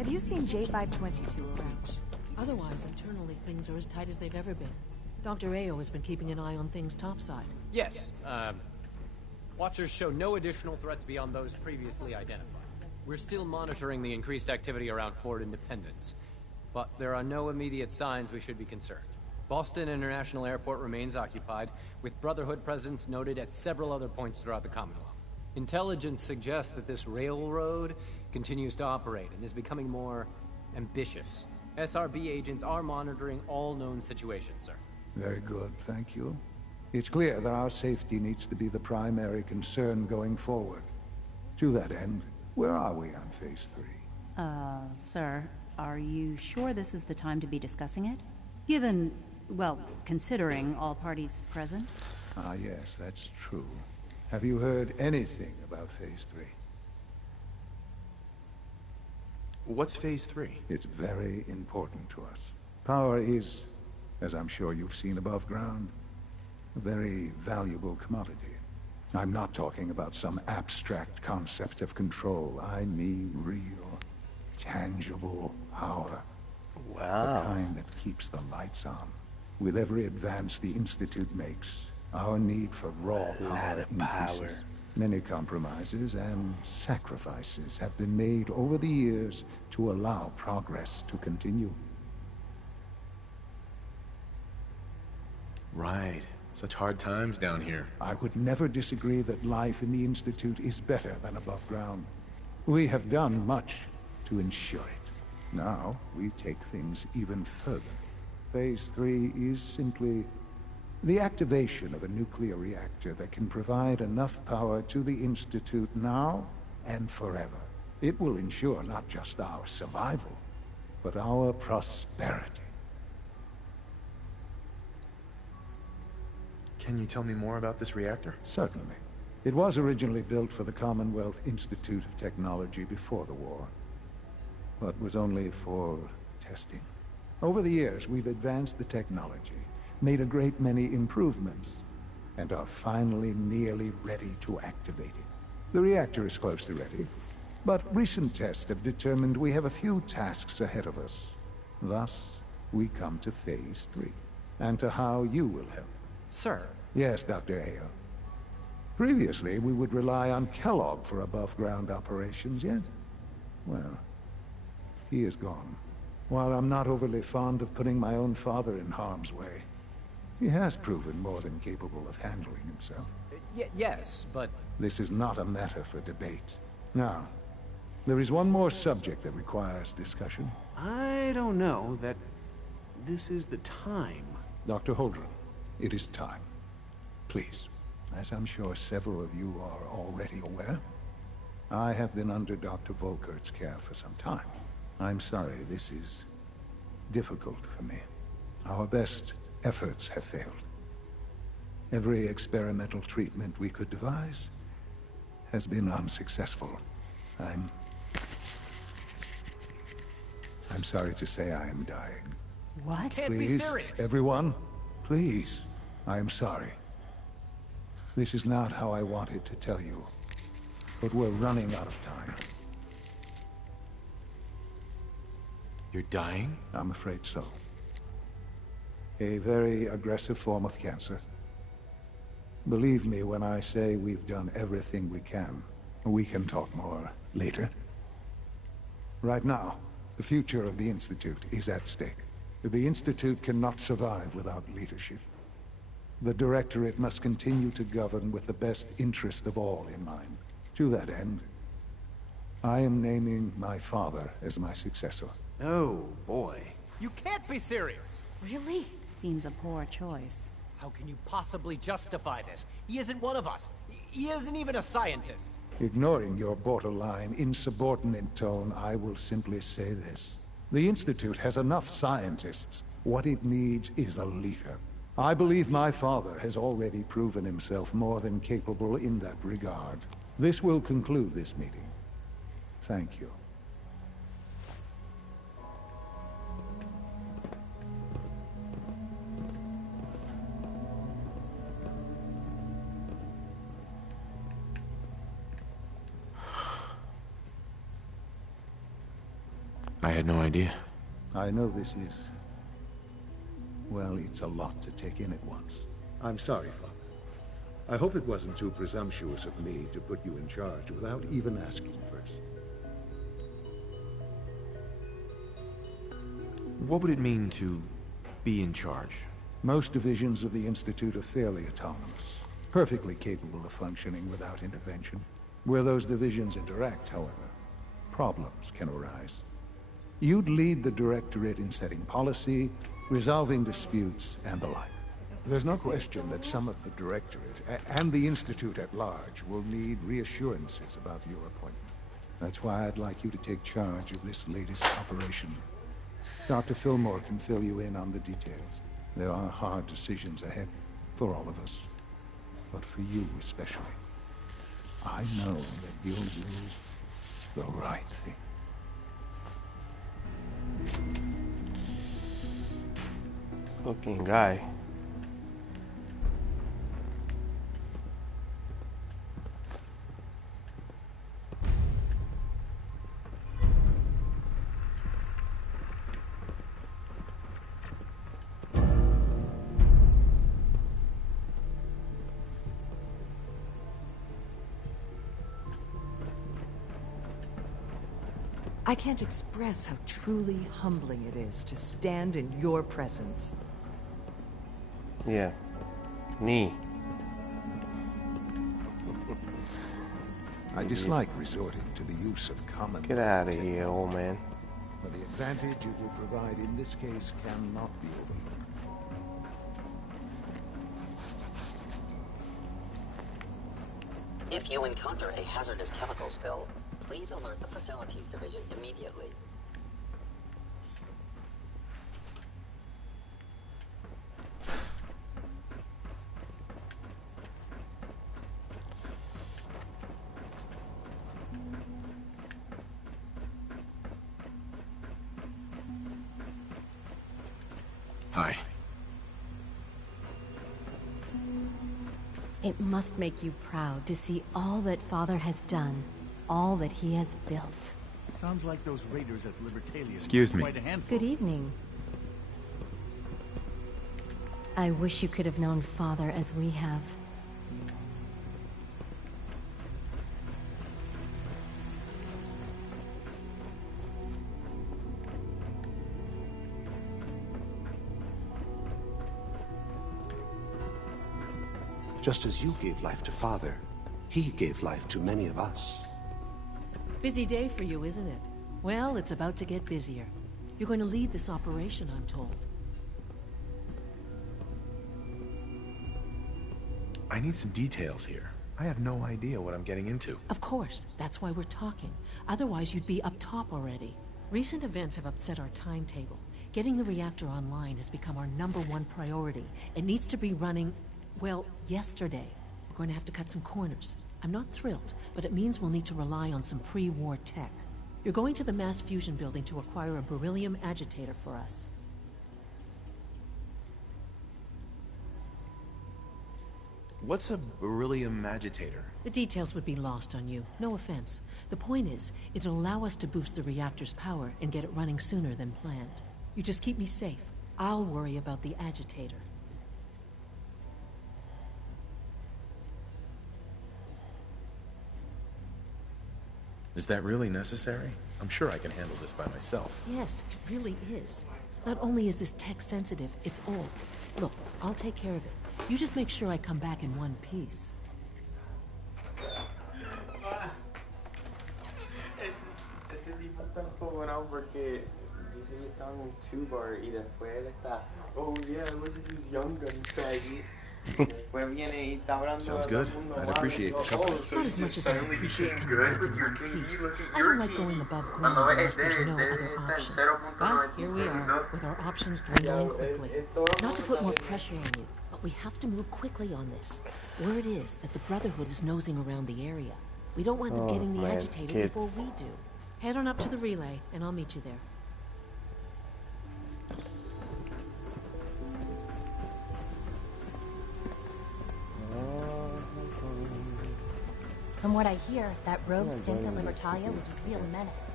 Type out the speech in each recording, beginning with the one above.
Have you seen J522 around? Otherwise, internally, things are as tight as they've ever been. Dr. Ayo has been keeping an eye on things topside. Yes, Watchers show no additional threats beyond those previously identified. We're still monitoring the increased activity around Fort Independence, but there are no immediate signs we should be concerned. Boston International Airport remains occupied, with Brotherhood presence noted at several other points throughout the Commonwealth. Intelligence suggests that this railroad continues to operate and is becoming more ambitious. SRB agents are monitoring all known situations, sir. Very good, thank you. It's clear that our safety needs to be the primary concern going forward. To that end, where are we on Phase 3? Sir, are you sure this is the time to be discussing it? Given, well, considering all parties present? Ah, yes, that's true. Have you heard anything about Phase 3? What's Phase 3? It's very important to us. Power is, as I'm sure you've seen above ground, a very valuable commodity. I'm not talking about some abstract concept of control. I mean real, tangible power. Wow. The kind that keeps the lights on. With every advance the Institute makes, our need for raw power increases. Many compromises and sacrifices have been made over the years to allow progress to continue. Right. Such hard times down here. I would never disagree that life in the Institute is better than above ground. We have done much to ensure it. Now, we take things even further. Phase 3 is simply the activation of a nuclear reactor that can provide enough power to the Institute now and forever. It will ensure not just our survival, but our prosperity. Can you tell me more about this reactor? Certainly. It was originally built for the Commonwealth Institute of Technology before the war, but was only for testing. Over the years, we've advanced the technology, made a great many improvements, and are finally nearly ready to activate it. The reactor is close to ready, but recent tests have determined we have a few tasks ahead of us. Thus, we come to Phase 3, and to how you will help. Sir. Yes, Dr. Ayo. Previously, we would rely on Kellogg for above-ground operations, yet, well, he is gone. While I'm not overly fond of putting my own father in harm's way, he has proven more than capable of handling himself. Yes, but... This is not a matter for debate. Now, there is one more subject that requires discussion. I don't know that this is the time. Dr. Holdren, it is time. Please, as I'm sure several of you are already aware, I have been under Dr. Volkert's care for some time. I'm sorry, this is difficult for me. Our best efforts have failed. Every experimental treatment we could devise has been unsuccessful. I'm sorry to say I am dying. What? Can't be serious. Everyone, please. I am sorry. This is not how I wanted to tell you, but we're running out of time. You're dying? I'm afraid so. A very aggressive form of cancer. Believe me when I say we've done everything we can. We can talk more later. Right now, the future of the Institute is at stake. The Institute cannot survive without leadership. The Directorate must continue to govern with the best interest of all in mind. To that end, I am naming my father as my successor. Oh, boy. You can't be serious! Really? Seems a poor choice. How can you possibly justify this? He isn't one of us. He isn't even a scientist. Ignoring your borderline, insubordinate tone, I will simply say this. The Institute has enough scientists. What it needs is a leader. I believe my father has already proven himself more than capable in that regard. This will conclude this meeting. Thank you. I had no idea. I know this is... well, it's a lot to take in at once. I'm sorry, Father. I hope it wasn't too presumptuous of me to put you in charge without even asking first. What would it mean to be in charge? Most divisions of the Institute are fairly autonomous, perfectly capable of functioning without intervention. Where those divisions interact, however, problems can arise. You'd lead the Directorate in setting policy, resolving disputes, and the like. There's no question that some of the Directorate, and the Institute at large, will need reassurances about your appointment. That's why I'd like you to take charge of this latest operation. Dr. Fillmore can fill you in on the details. There are hard decisions ahead, for all of us. But for you especially. I know that you'll do the right thing. Fucking guy. I can't express how truly humbling it is to stand in your presence. Yeah. Knee. I dislike resorting to the use of common... Get out of here, old man. But the advantage it will provide in this case cannot be overlooked. If you encounter a hazardous chemical spill, please alert the Facilities Division immediately. Hi. It must make you proud to see all that Father has done, all that he has built. Sounds like those raiders at Libertalia. Excuse me. Quite a handful. Good evening. I wish you could have known Father as we have. Just as you gave life to Father, he gave life to many of us. Busy day for you, isn't it? Well, it's about to get busier. You're going to lead this operation, I'm told. I need some details here. I have no idea what I'm getting into. Of course, that's why we're talking. Otherwise, you'd be up top already. Recent events have upset our timetable. Getting the reactor online has become our #1 priority. It needs to be running, well, yesterday. We're going to have to cut some corners. I'm not thrilled, but it means we'll need to rely on some pre-war tech. You're going to the mass fusion building to acquire a beryllium agitator for us. What's a beryllium agitator? The details would be lost on you. No offense. The point is, it'll allow us to boost the reactor's power and get it running sooner than planned. You just keep me safe. I'll worry about the agitator. Is that really necessary? I'm sure I can handle this by myself. Yes, it really is. Not only is this tech sensitive, it's old. Look, I'll take care of it. You just make sure I come back in one piece. Este tipo está enfogonado porque dice que estaba en un two-bar y después él está, oh yeah, look at these young guns taggy. Después viene y está hablando. Sounds good. I'd appreciate the company. Not as much as I appreciate coming back in one piece. I don't like going above ground unless there's no other option. But here we are, with our options dwindling quickly. Not to put more pressure on you, but we have to move quickly on this. Word is that the Brotherhood is nosing around the area. We don't want them getting the agitator before we do. Head on up to the relay, and I'll meet you there. From what I hear, that rogue synth in Libertalia was a real menace.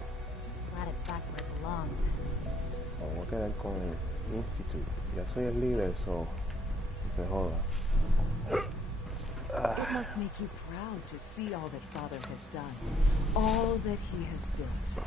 glad it's back where it belongs. Me voy a quedar con el Institute. Ya soy el líder, so que se joda. It must make you proud to see all that Father has done. All that he has built.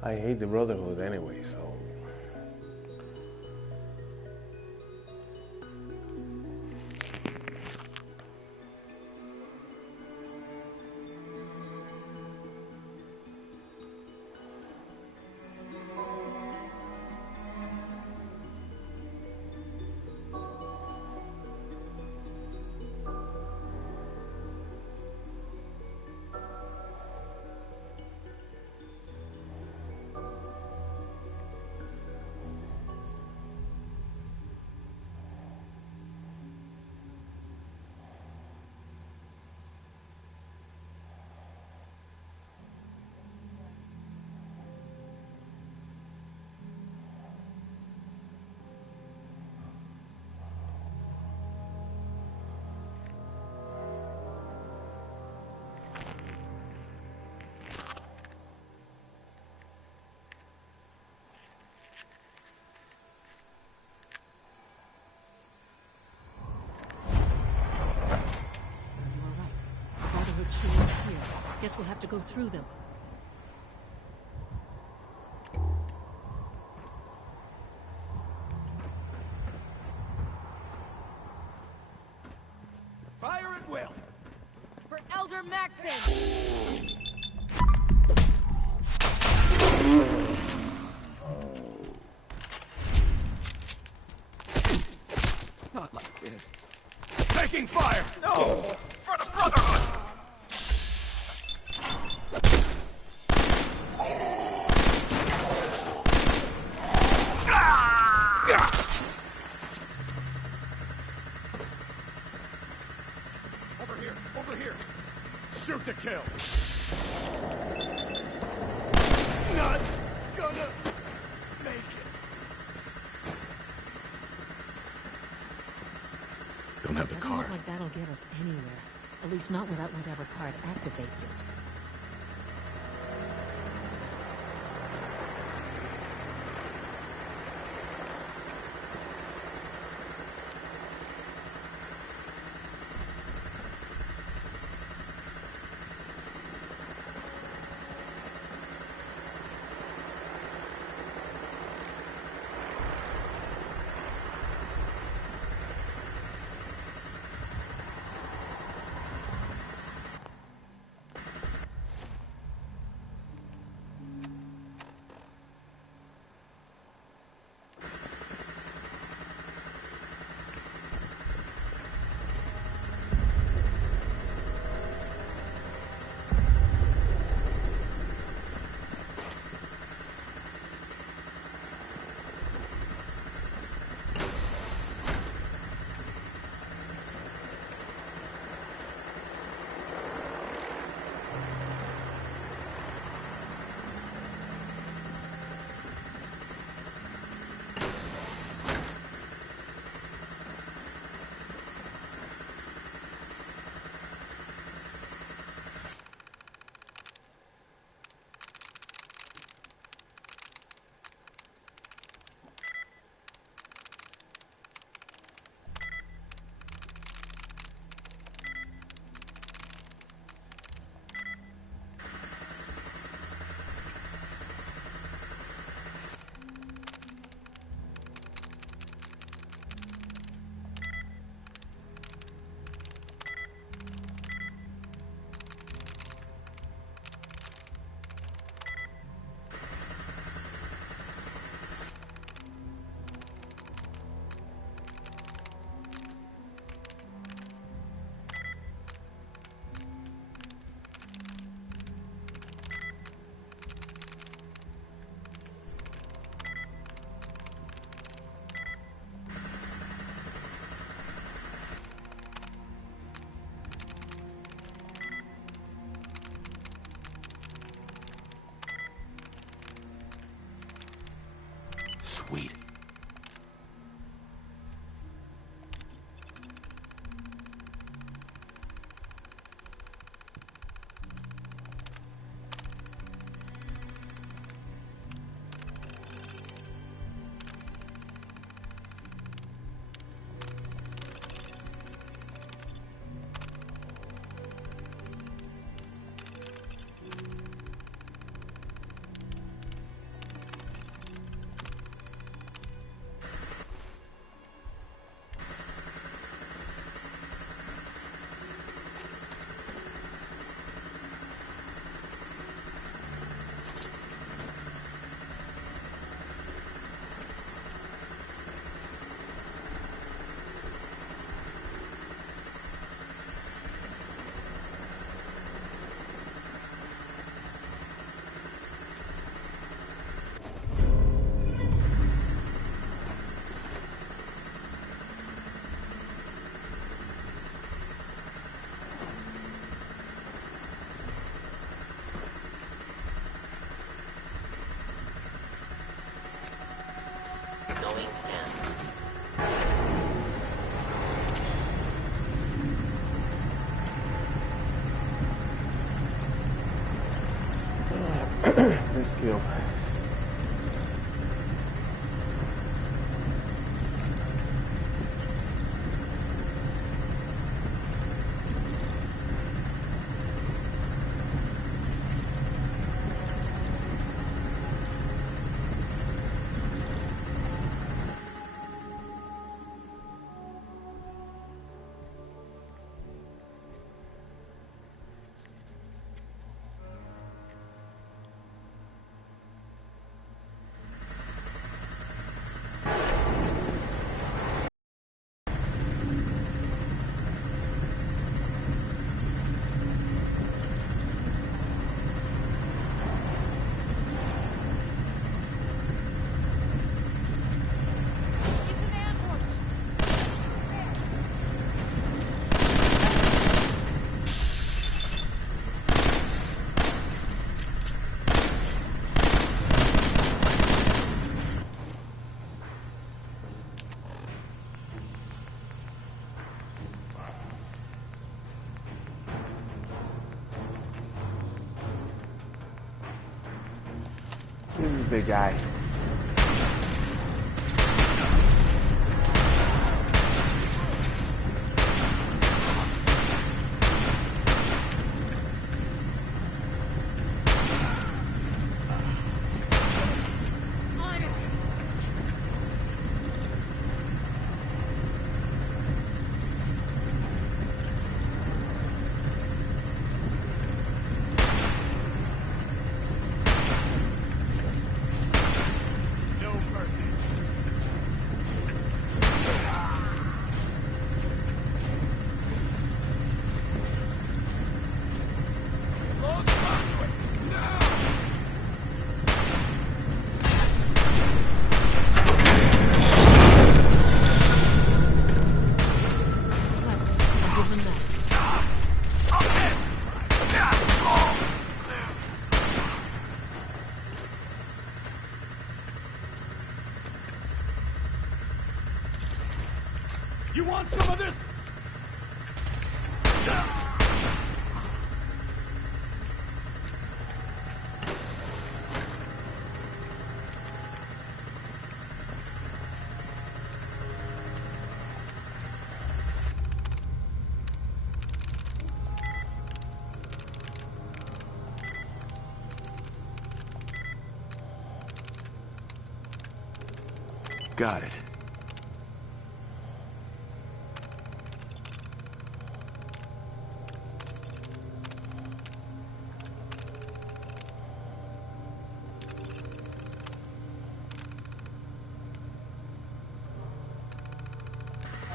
I hate the Brotherhood anyway, so... Trees here. Guess we'll have to go through them. Fire at will! For Elder Maxon! Not like this. Taking fire! No! For the Brotherhood! Over here! Shoot to kill! Not gonna make it. Don't have the Doesn't car. look like that'll get us anywhere. At least not without whatever card activates it. Sweet. This kill. This is a big guy. You want some of this? Got it.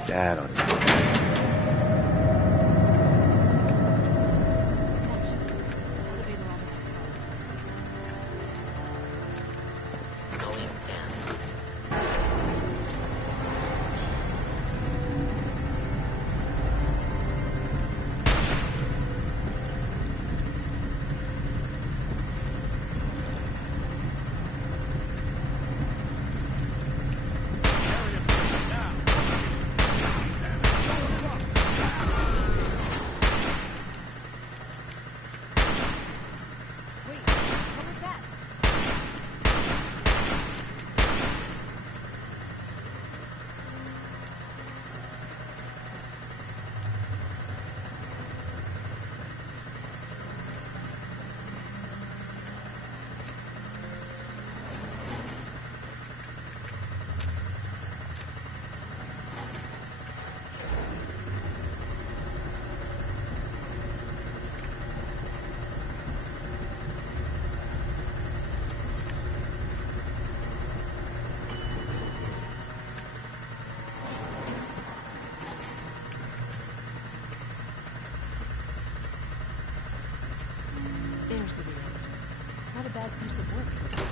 Dad on you. Not a bad piece of work for a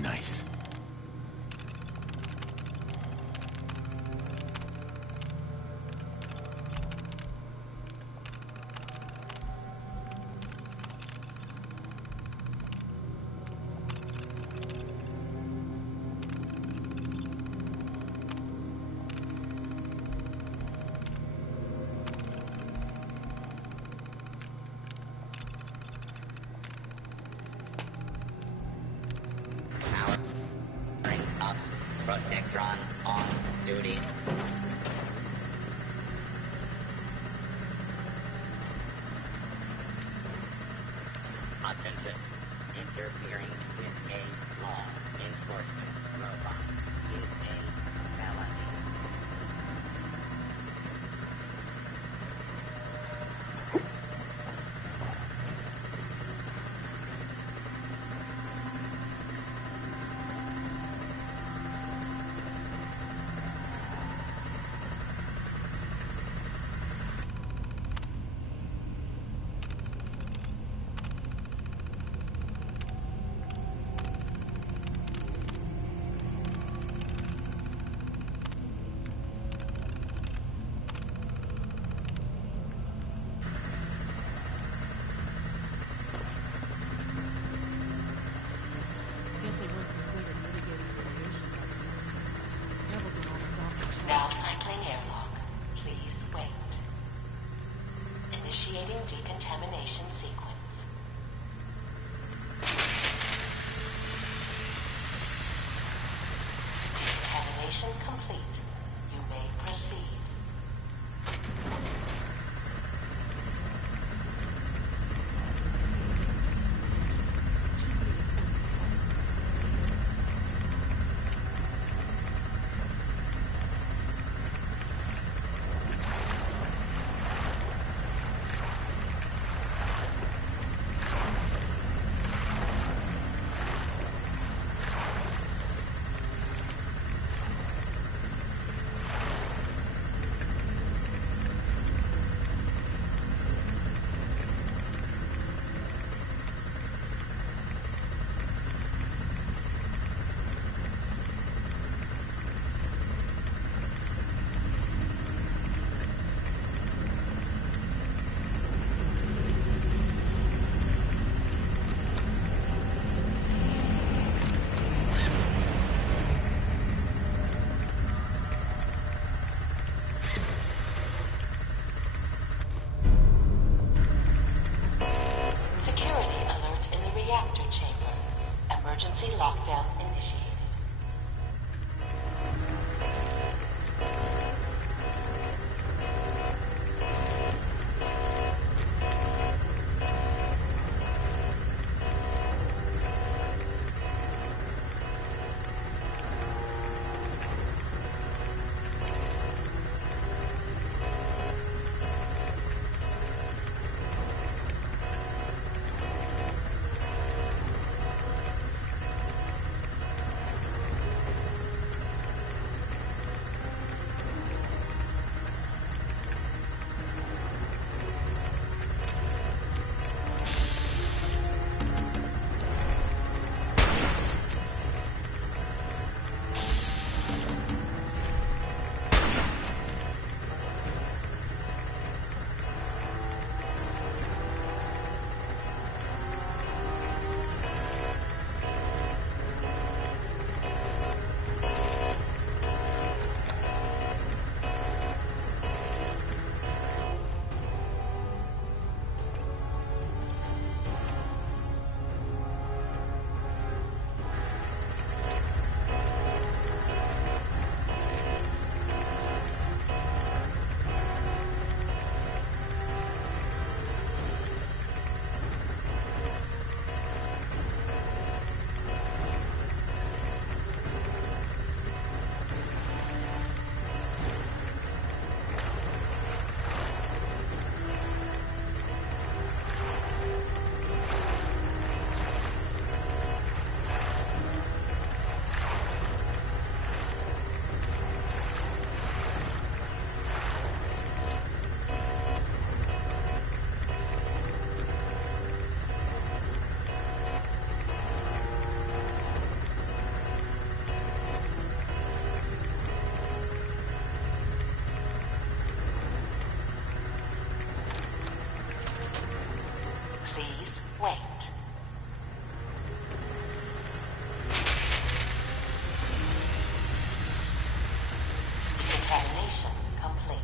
Nice. Protectron on duty. Attention. Interfering with a law enforcement robot is a felony. Now cycling airlock. Please wait. Initiating decontamination sequence. Decontamination complete. You may proceed. Emergency lockdown initiated. wait. Decontamination complete.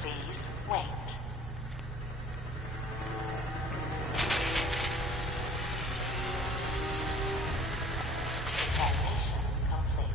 Please wait. Decontamination complete.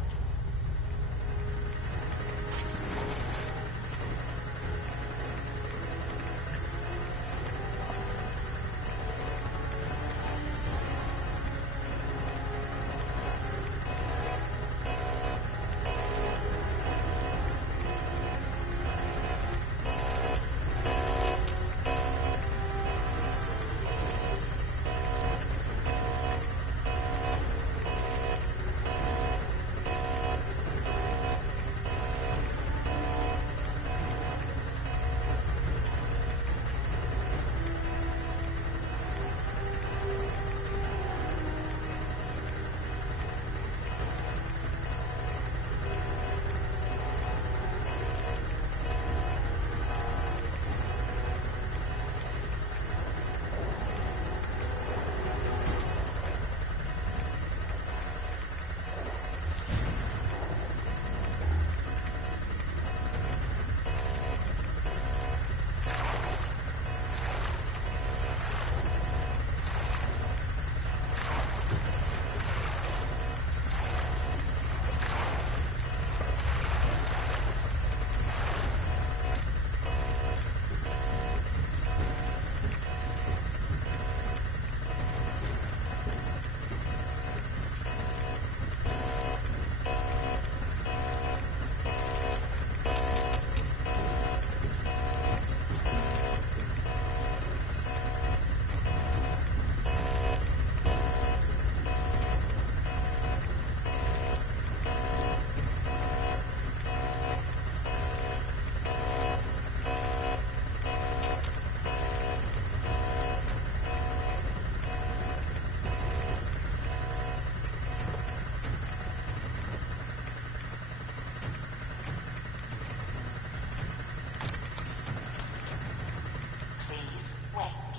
Please wait.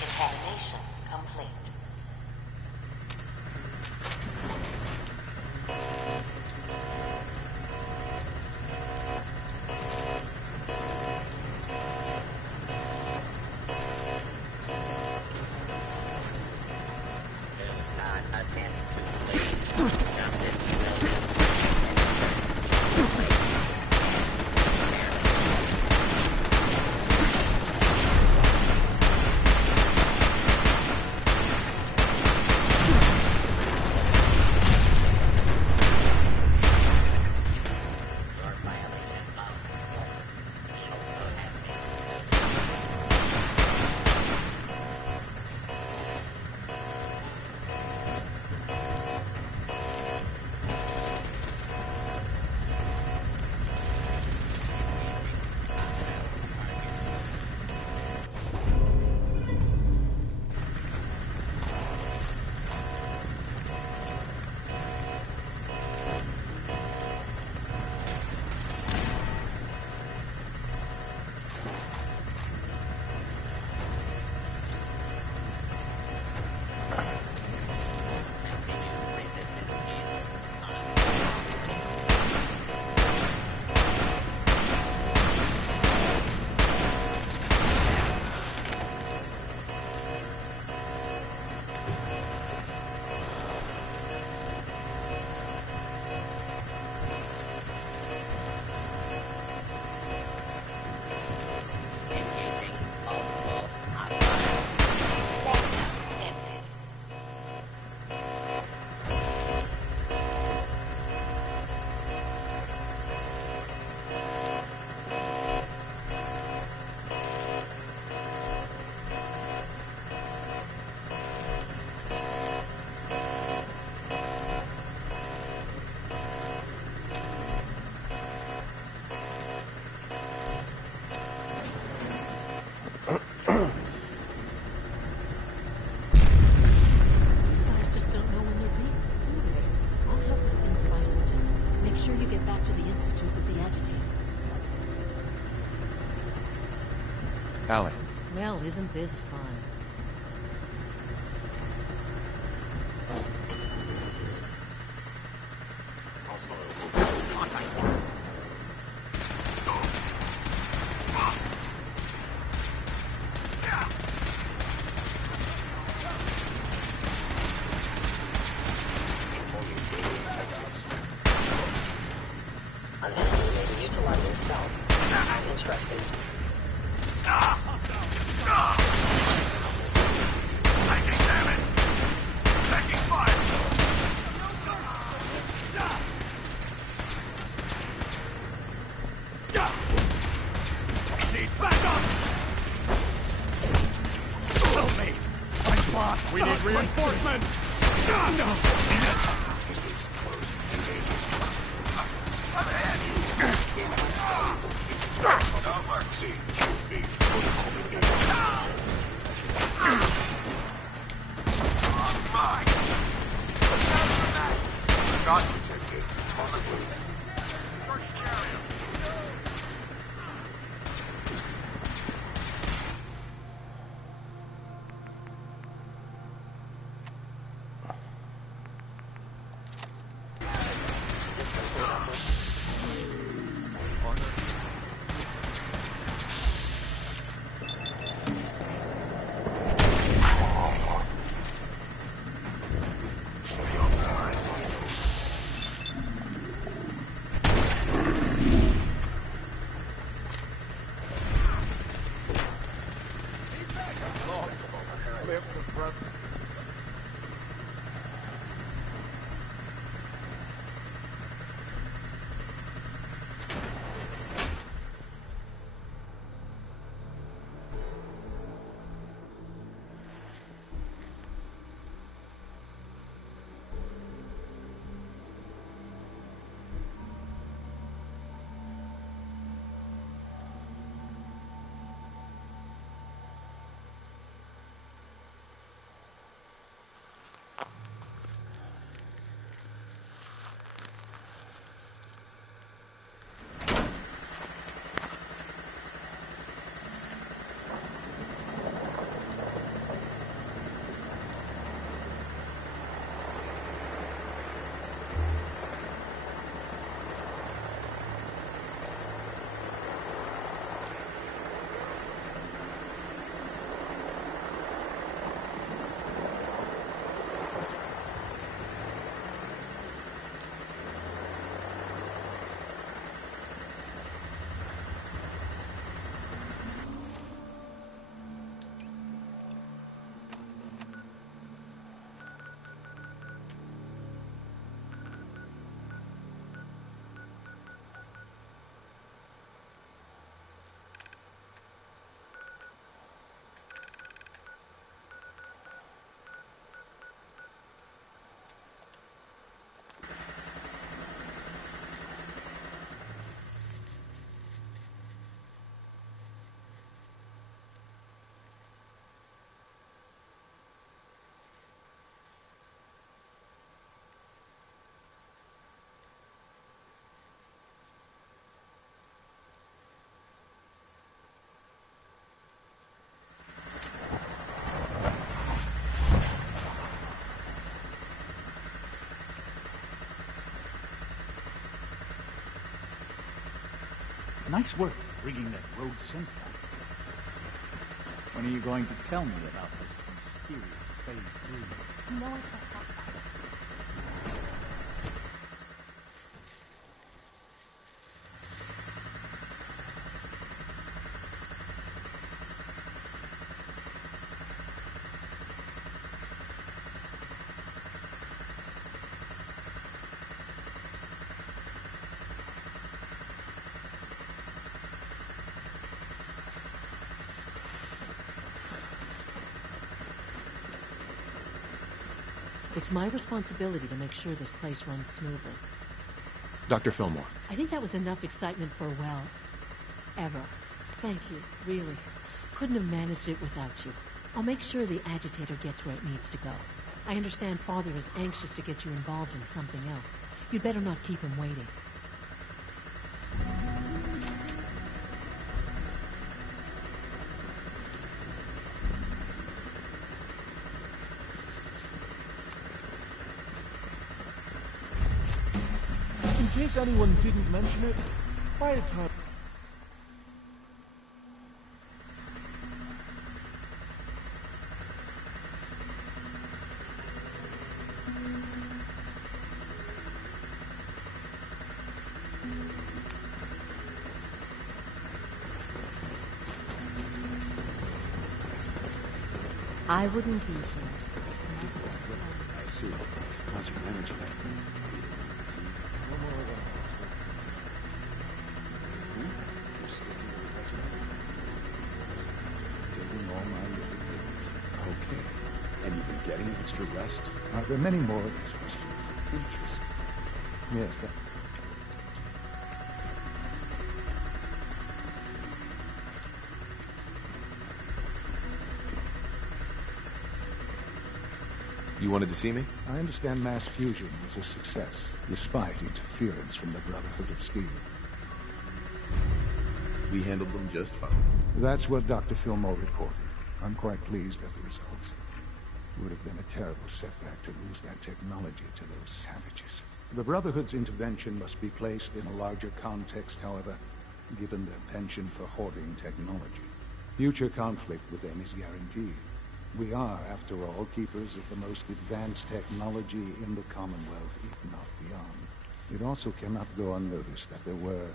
Decontamination complete. Allie. Well, isn't this fun? An enemy may be utilizing stealth. Interesting. Taking damage! Taking fire! Need backup! Help me! I'm lost! We need reinforcements! No! Got detected, possibly. Search the area. Nice work rigging that rogue synth. When are you going to tell me about this mysterious Phase 3? You know what? Let's talk about it. It's my responsibility to make sure this place runs smoothly. Dr. Fillmore. I think that was enough excitement for, well, ever. Thank you, really. Couldn't have managed it without you. I'll make sure the agitator gets where it needs to go. I understand Father is anxious to get you involved in something else. You'd better not keep him waiting. case anyone didn't mention it, by the time... I wouldn't be here. I see. How's your energy? Okay. And you've been getting extra rest? Are there many more of these questions? Interesting. Yes, You wanted to see me? I understand mass fusion was a success, despite interference from the Brotherhood of Steel. We handled them just fine. That's what Dr. Fillmore reported. I'm quite pleased at the results. It would have been a terrible setback to lose that technology to those savages. The Brotherhood's intervention must be placed in a larger context, however, given their penchant for hoarding technology. Future conflict with them is guaranteed. We are, after all, keepers of the most advanced technology in the Commonwealth, if not beyond. It also cannot go unnoticed that there were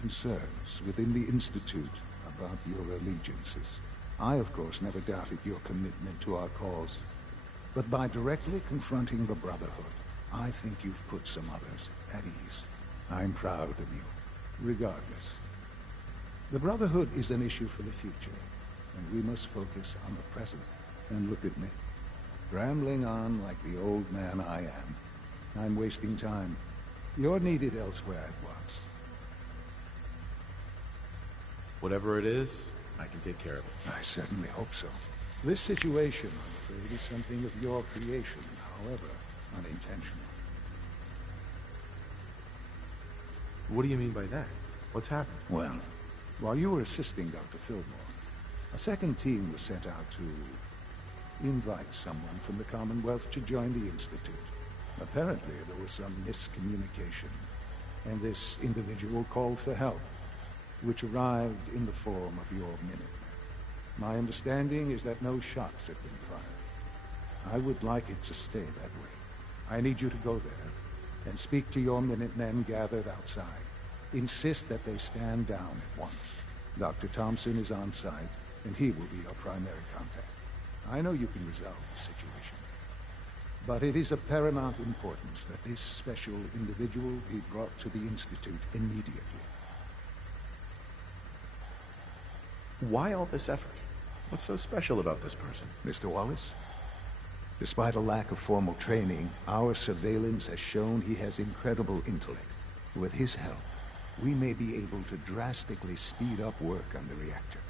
concerns within the Institute about your allegiances. I, of course, never doubted your commitment to our cause. But by directly confronting the Brotherhood, I think you've put some others at ease. I'm proud of you, regardless. The Brotherhood is an issue for the future, and we must focus on the present. And look at me, rambling on like the old man I am. I'm wasting time. You're needed elsewhere at once. Whatever it is, I can take care of it. I certainly hope so. This situation, I'm afraid, is something of your creation, however unintentional. What do you mean by that? What's happened? Well, while you were assisting Dr. Fillmore, a second team was sent out to invite someone from the Commonwealth to join the Institute. Apparently, there was some miscommunication, and this individual called for help, which arrived in the form of your Minutemen. My understanding is that no shots have been fired. I would like it to stay that way. I need you to go there and speak to your Minutemen gathered outside. Insist that they stand down at once. Dr. Thompson is on site, and he will be your primary contact. I know you can resolve the situation, but it is of paramount importance that this special individual be brought to the Institute immediately. Why all this effort? What's so special about this person? Mr. Wallace? Despite a lack of formal training, our surveillance has shown he has incredible intellect. With his help, we may be able to drastically speed up work on the reactor.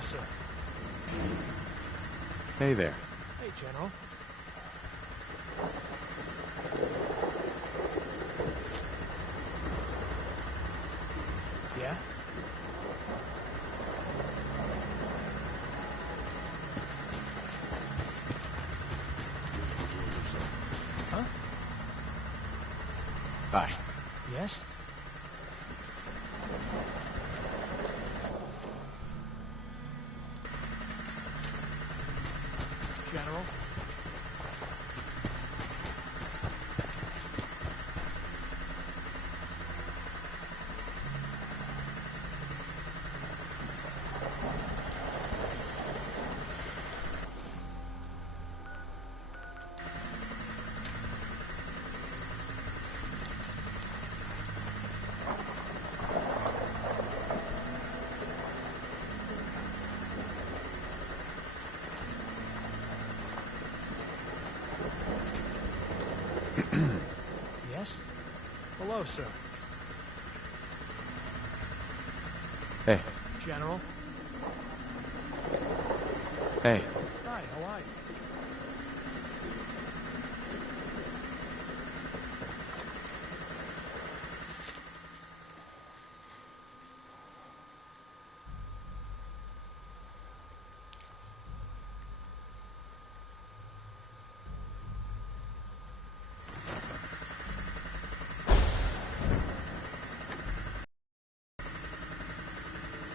Hello, sir. Hey there. Hey, General. Yeah? Huh? Bye. Yes? General? Yes? Hello, sir. Hey. General? Hey. Hi, how are you?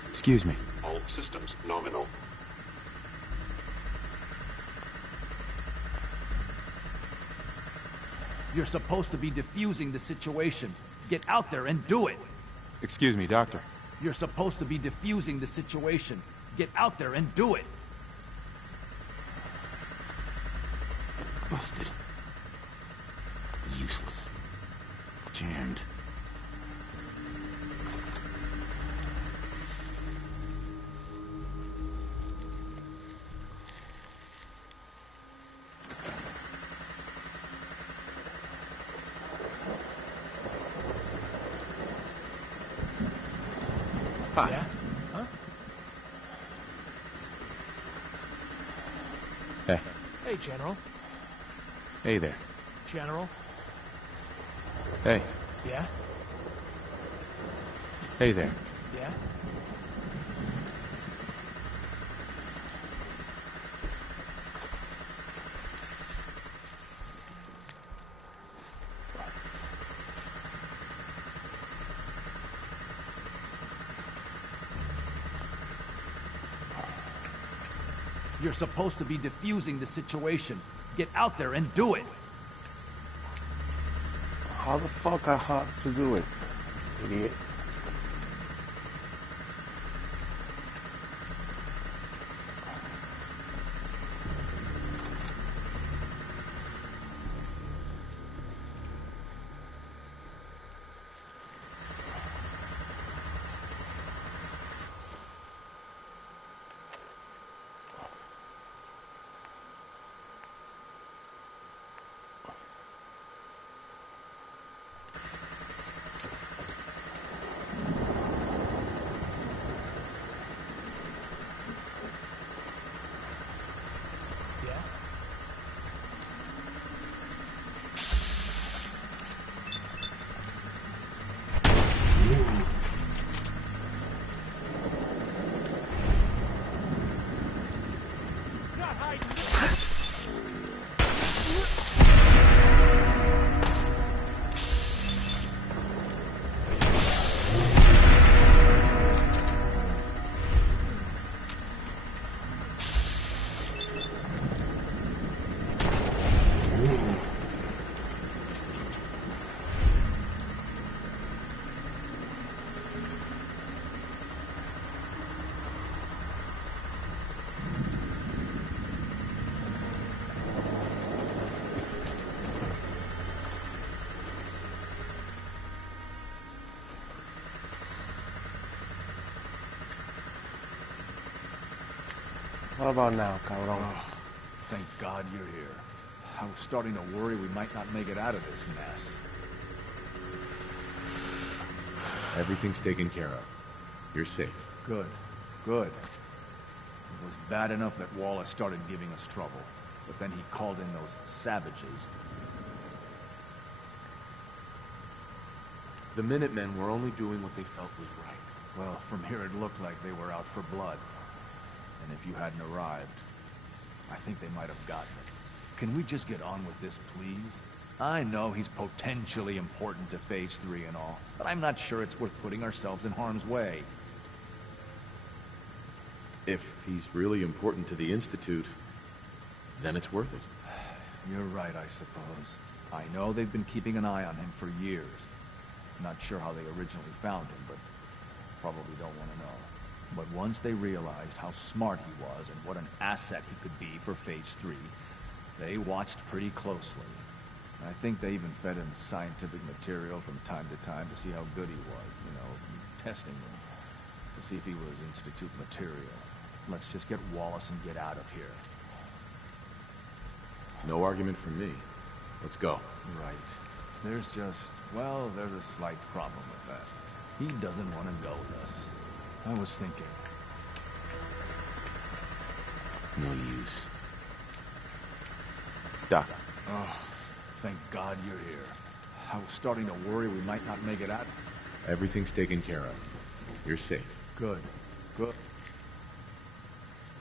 Excuse me. All systems nominal. You're supposed to be defusing the situation. Get out there and do it! Excuse me, Doctor. You're supposed to be defusing the situation. Get out there and do it! Busted. Useless. Jammed. Hi. Yeah? Huh? Hey. Hey, General. Hey there. General? Hey. Yeah? Hey there. Yeah? You're supposed to be defusing the situation. Get out there and do it! How the fuck I have to do it, idiot? What about now, cabrón? Oh, thank God you're here. I was starting to worry we might not make it out of this mess. Everything's taken care of. You're safe. Good. Good. It was bad enough that Wallace started giving us trouble, but then he called in those savages. The Minutemen were only doing what they felt was right. Well, from here it looked like they were out for blood. And if you hadn't arrived, I think they might have gotten it. Can we just get on with this, please? I know he's potentially important to Phase 3 and all, but I'm not sure it's worth putting ourselves in harm's way. If he's really important to the Institute, then it's worth it. You're right, I suppose. I know they've been keeping an eye on him for years. Not sure how they originally found him, but probably don't want to know. But once they realized how smart he was and what an asset he could be for Phase 3, they watched pretty closely. I think they even fed him scientific material from time to time to see how good he was, you know, testing him, to see if he was Institute material. Let's just get Wallace and get out of here. No argument from me. Let's go. Right. There's just, well, there's a slight problem with that. He doesn't want to go with us. I was thinking. No use. Doc. Oh, thank God you're here. I was starting to worry we might not make it out. Everything's taken care of. You're safe. Good. Good.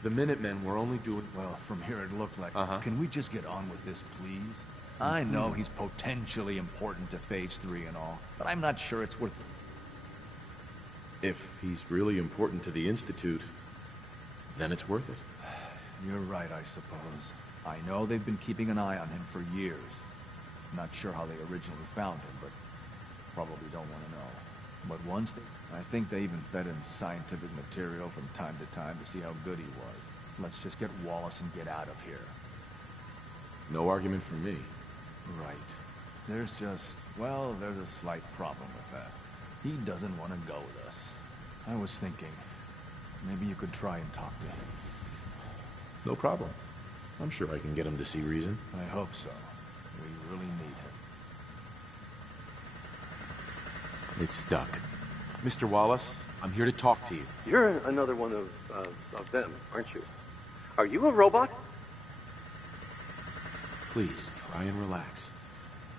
The Minutemen were only doing... Well, from here it looked like... Can we just get on with this, please? I know he's potentially important to Phase 3 and all, but I'm not sure it's worth... If he's really important to the Institute, then it's worth it. You're right, I suppose. I know they've been keeping an eye on him for years. Not sure how they originally found him, but probably don't want to know. But once they... I think they even fed him scientific material from time to time to see how good he was. Let's just get Wallace and get out of here. No argument from me. Right. There's just... well, there's a slight problem with that. He doesn't want to go with us. I was thinking, maybe you could try and talk to him. No problem. I'm sure I can get him to see reason. I hope so. We really need him. It's stuck. Mr. Wallace, I'm here to talk to you. You're another one of them, aren't you? Are you a robot? Please, try and relax.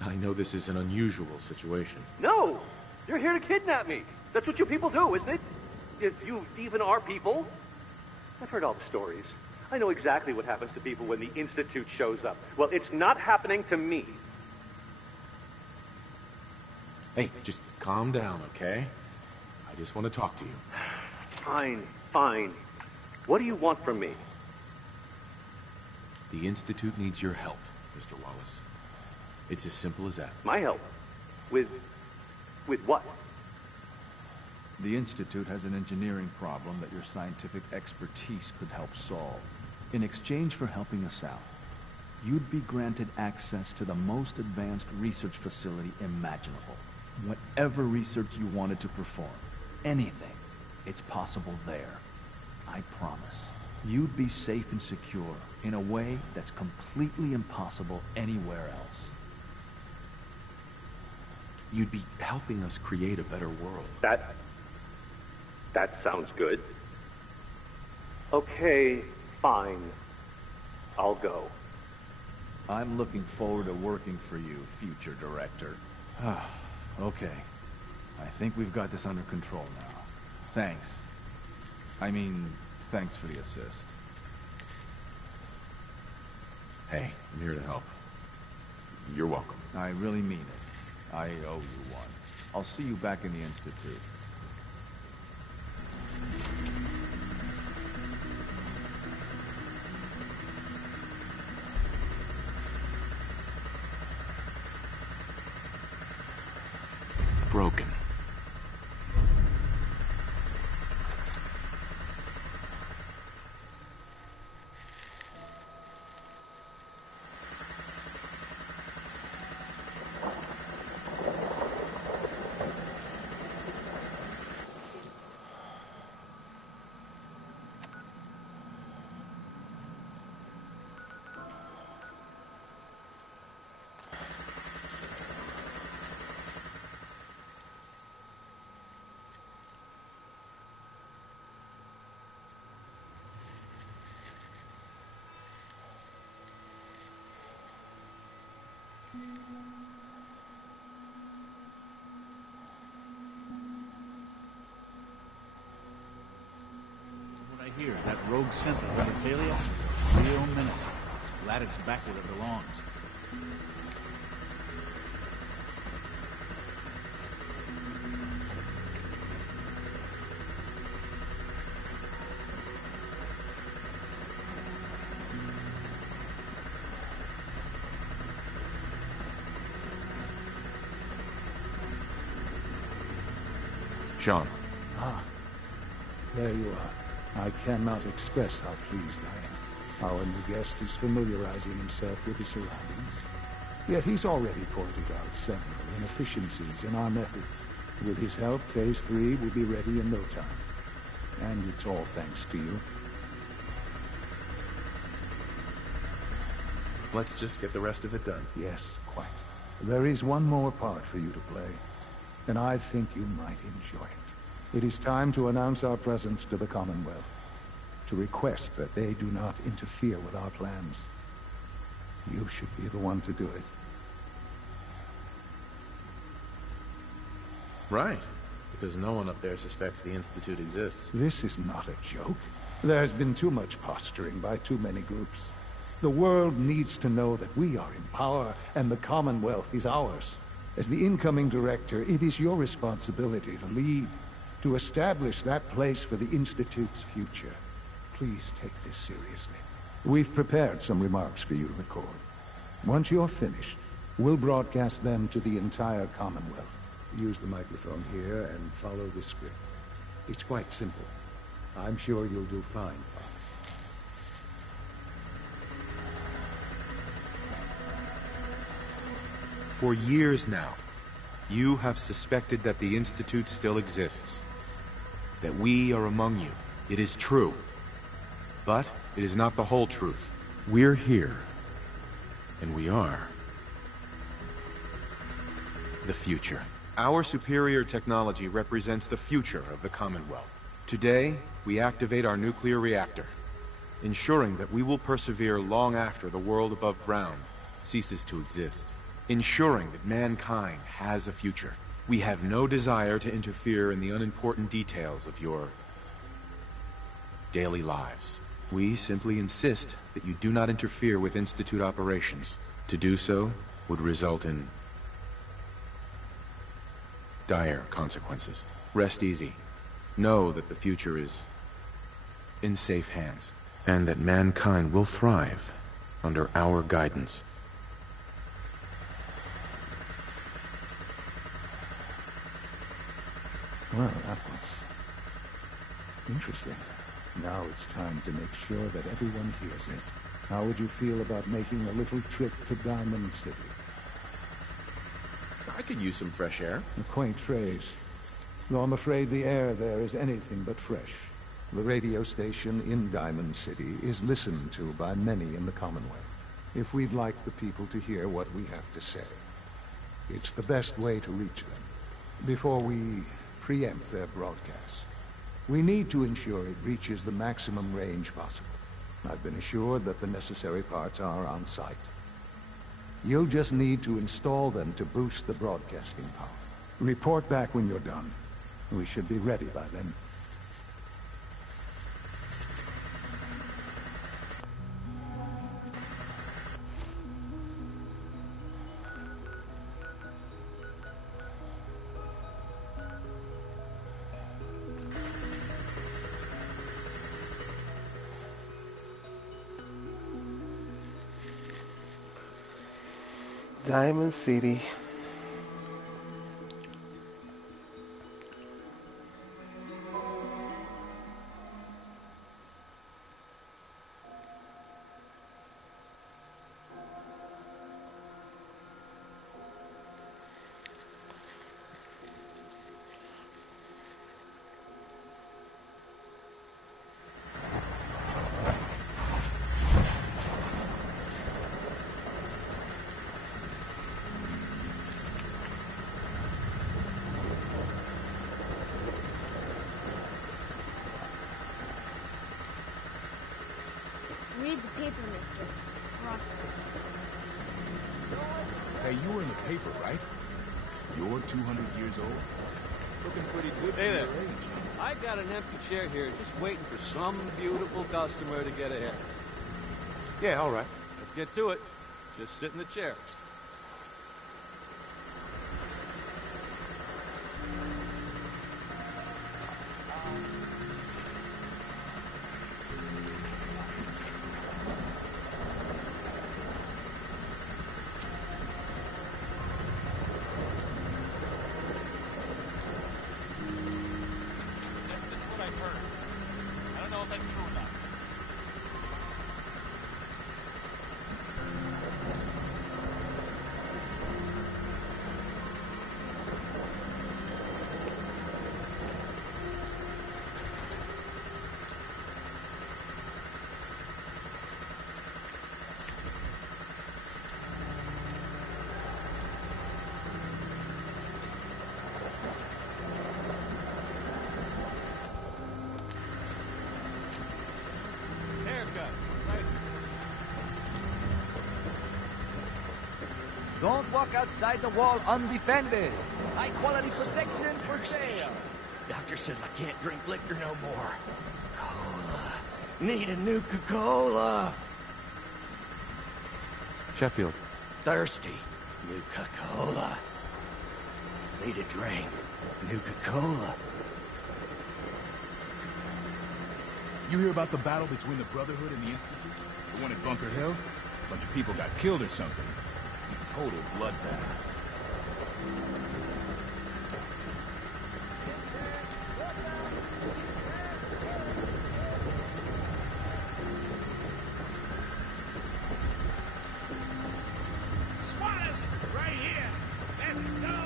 I know this is an unusual situation. No! You're here to kidnap me! That's what you people do, isn't it? If you even are people. I've heard all the stories. I know exactly what happens to people when the Institute shows up. Well, it's not happening to me. Hey, just calm down, okay? I just want to talk to you. Fine, fine. What do you want from me? The Institute needs your help, Mr. Wallace. It's as simple as that. My help? With what? The Institute has an engineering problem that your scientific expertise could help solve. In exchange for helping us out, you'd be granted access to the most advanced research facility imaginable. Whatever research you wanted to perform, anything, it's possible there. I promise. You'd be safe and secure in a way that's completely impossible anywhere else. You'd be helping us create a better world. That sounds good. Okay, fine. I'll go. I'm looking forward to working for you, future director. Okay. I think we've got this under control now. Thanks. I mean, thanks for the assist. Hey, I'm here to help. You're welcome. I really mean it. I owe you one. I'll see you back in the Institute. Broken. What I hear, that rogue centaur, Genitalia, real menace. Glad it's back where it belongs. Sean. Ah, there you are. I cannot express how pleased I am. Our new guest is familiarizing himself with the surroundings. Yet he's already pointed out several inefficiencies in our methods. With his help, Phase 3 will be ready in no time. And it's all thanks to you. Let's just get the rest of it done. Yes, quite. There is one more part for you to play, and I think you might enjoy it. It is time to announce our presence to the Commonwealth, to request that they do not interfere with our plans. You should be the one to do it. Right, because no one up there suspects the Institute exists. This is not a joke. There's been too much posturing by too many groups. The world needs to know that we are in power, and the Commonwealth is ours. As the incoming director, it is your responsibility to lead, to establish that place for the Institute's future. Please take this seriously. We've prepared some remarks for you to record. Once you're finished, we'll broadcast them to the entire Commonwealth. Use the microphone here and follow the script. It's quite simple. I'm sure you'll do fine, Father. For years now, you have suspected that the Institute still exists. That we are among you. It is true. But it is not the whole truth. We're here. And we are the future. Our superior technology represents the future of the Commonwealth. Today, we activate our nuclear reactor, ensuring that we will persevere long after the world above ground ceases to exist. Ensuring that mankind has a future. We have no desire to interfere in the unimportant details of your daily lives. We simply insist that you do not interfere with Institute operations. To do so would result in dire consequences. Rest easy. Know that the future is in safe hands, and that mankind will thrive under our guidance. Well, that was interesting. Now it's time to make sure that everyone hears it. How would you feel about making a little trip to Diamond City? I could use some fresh air. A quaint phrase. Though I'm afraid the air there is anything but fresh. The radio station in Diamond City is listened to by many in the Commonwealth. If we'd like the people to hear what we have to say, it's the best way to reach them. Before we preempt their broadcast, we need to ensure it reaches the maximum range possible. I've been assured that the necessary parts are on site. You'll just need to install them to boost the broadcasting power. Report back when you're done. We should be ready by then. Diamond City. Read the paper, mister. Hey, you were in the paper, right? You're 200 years old? Looking pretty good for Hey your there. age. I got an empty chair here, just waiting for some beautiful customer to get ahead. Yeah, all right. Let's get to it. Just sit in the chair. That's what I've heard. I don't know if that's true or not. Don't walk outside the wall undefended. High quality protection for sale. Doctor says I can't drink liquor no more. Cola. Need a Nuka-Cola. Sheffield. Thirsty. Nuka-Cola. Need a drink. Nuka-Cola. You hear about the battle between the Brotherhood and the Institute? The one at Bunker Hill? A bunch of people got killed or something. Total bloodbath. Squatters, right here. Let's go.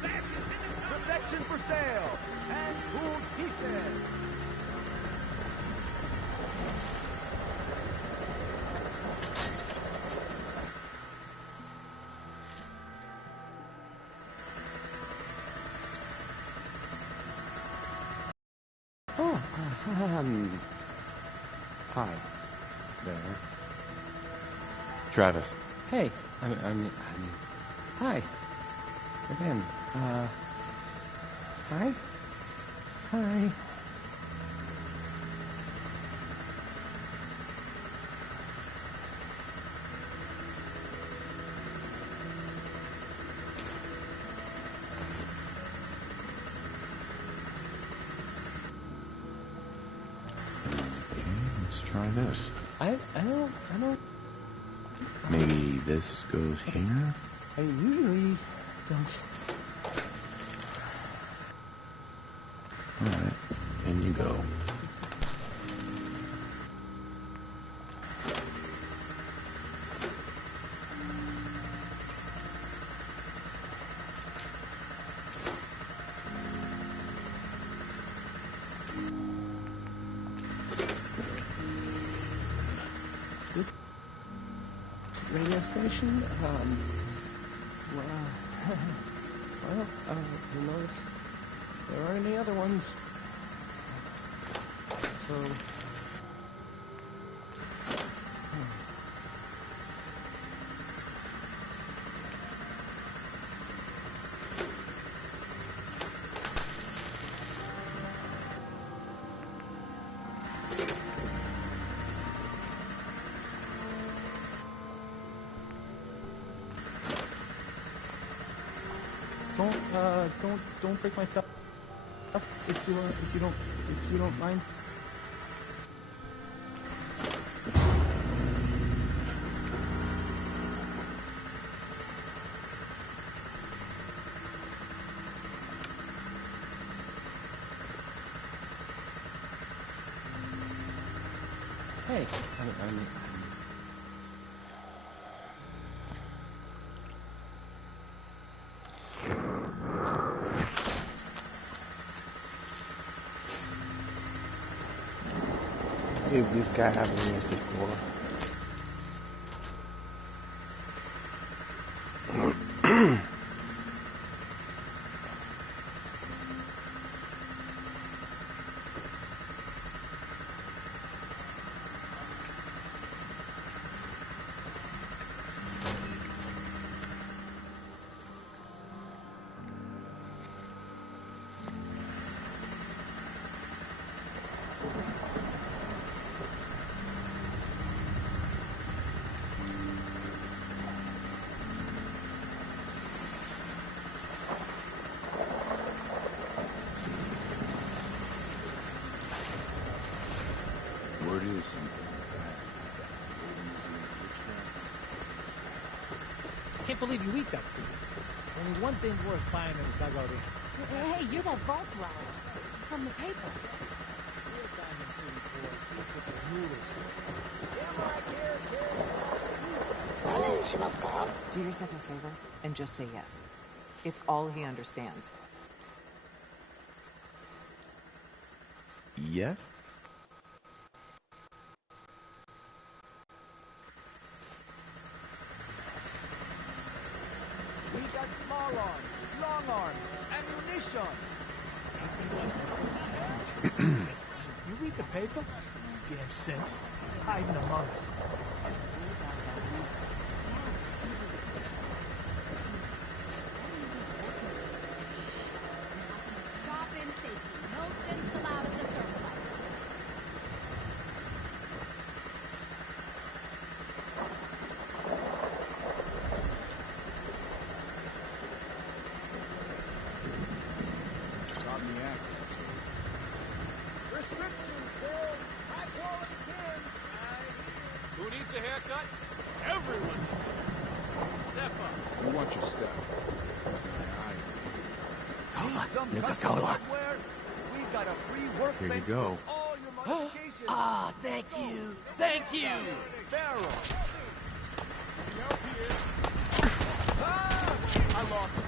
Fascists in the Protection for sale. And cool pieces. Oh, hi. There. Travis. Hey, I mean, hi. Again, hi? Hi. Let's try this. I don't, Maybe this goes here? I usually don't. Alright, in you go. This radio station, you notice there aren't any other ones. So, don't break my stuff if you don't mind. Hey, I mean, If this guy hasn't used before. Word is something like that. Can't believe you eat that food. Only one thing's worth buying in a dugout in. Hey, you're that vault dweller from the paper. Do yourself a favor and just say yes. It's all he understands. Yes? We got small arms, long arms, ammunition. You read the paper? Damn sense. Hiding among us. Drop in safety. No sense allowed at the circle. Restrictions, Bill. High quality cans. Who needs a haircut? Everyone. Step up. You want your stuff. Nuka-Cola. We've got a free workbench. Here you go. for all your modifications. Ah, thank you. Thank you. Barrel. I lost it.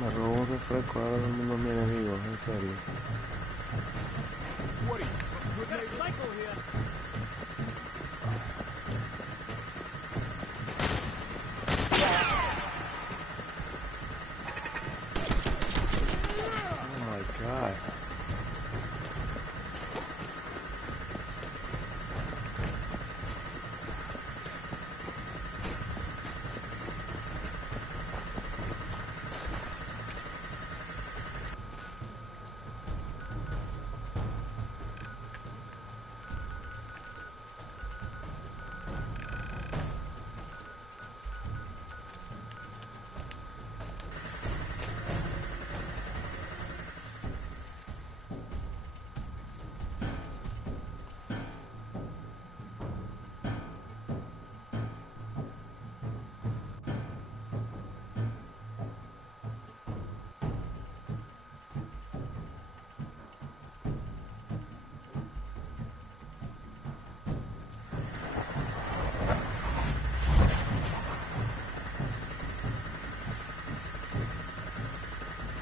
Me robo un refresco, ahora todo el mundo es mi enemigo, en serio. Woody, we've got a cycle here. Oh my god.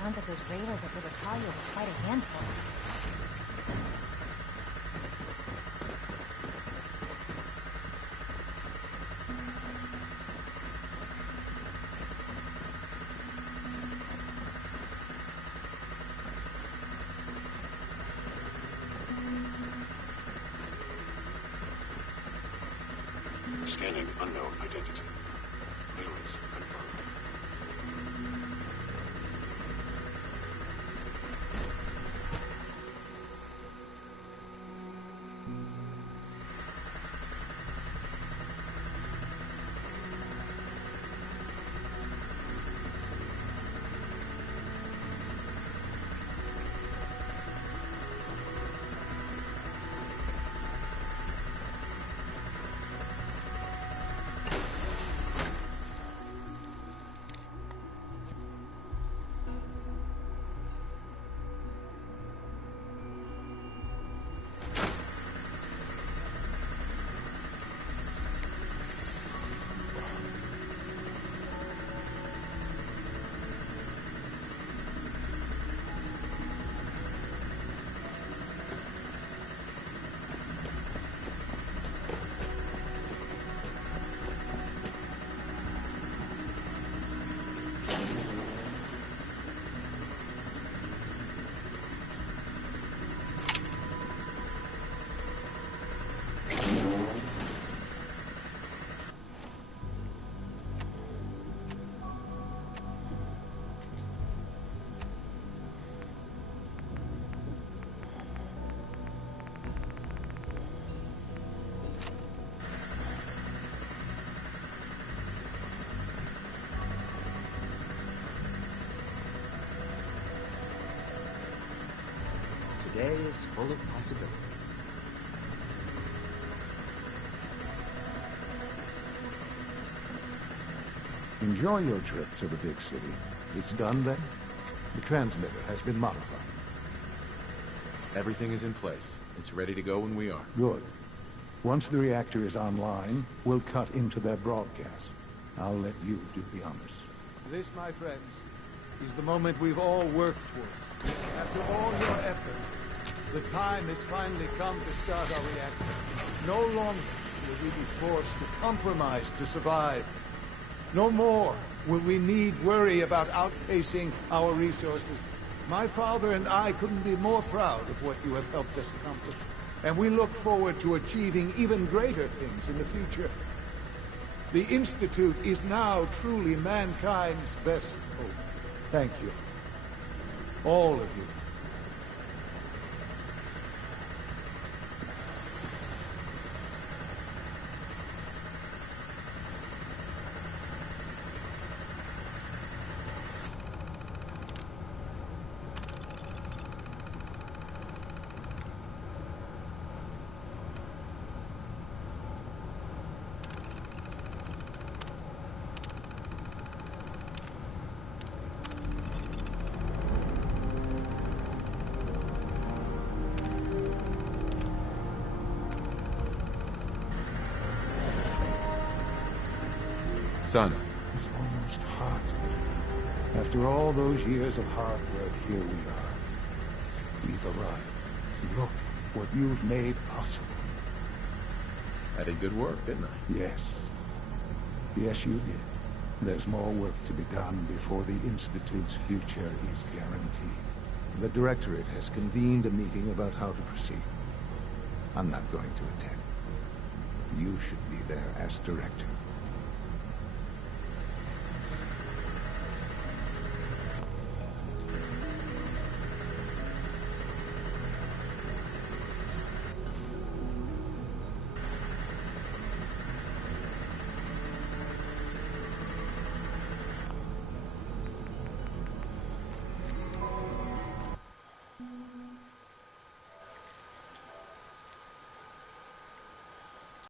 Sounds like those raiders at Libertalia were quite a handful. Scanning unknown identity. Clearance confirmed. is full of possibilities. Enjoy your trip to the big city. It's done then? The transmitter has been modified. Everything is in place. It's ready to go when we are. Good. Once the reactor is online, we'll cut into their broadcast. I'll let you do the honors. This, my friends, is the moment we've all worked towards. After all your effort, the time has finally come to start our reactor. No longer will we be forced to compromise to survive. No more will we need worry about outpacing our resources. My father and I couldn't be more proud of what you have helped us accomplish. And we look forward to achieving even greater things in the future. The Institute is now truly mankind's best hope. Thank you. All of you. Son. It's almost hard. After all those years of hard work, here we are. We've arrived. Look what you've made possible. I did good work, didn't I? Yes. Yes, you did. There's more work to be done before the Institute's future is guaranteed. The Directorate has convened a meeting about how to proceed. I'm not going to attend. You should be there as Director.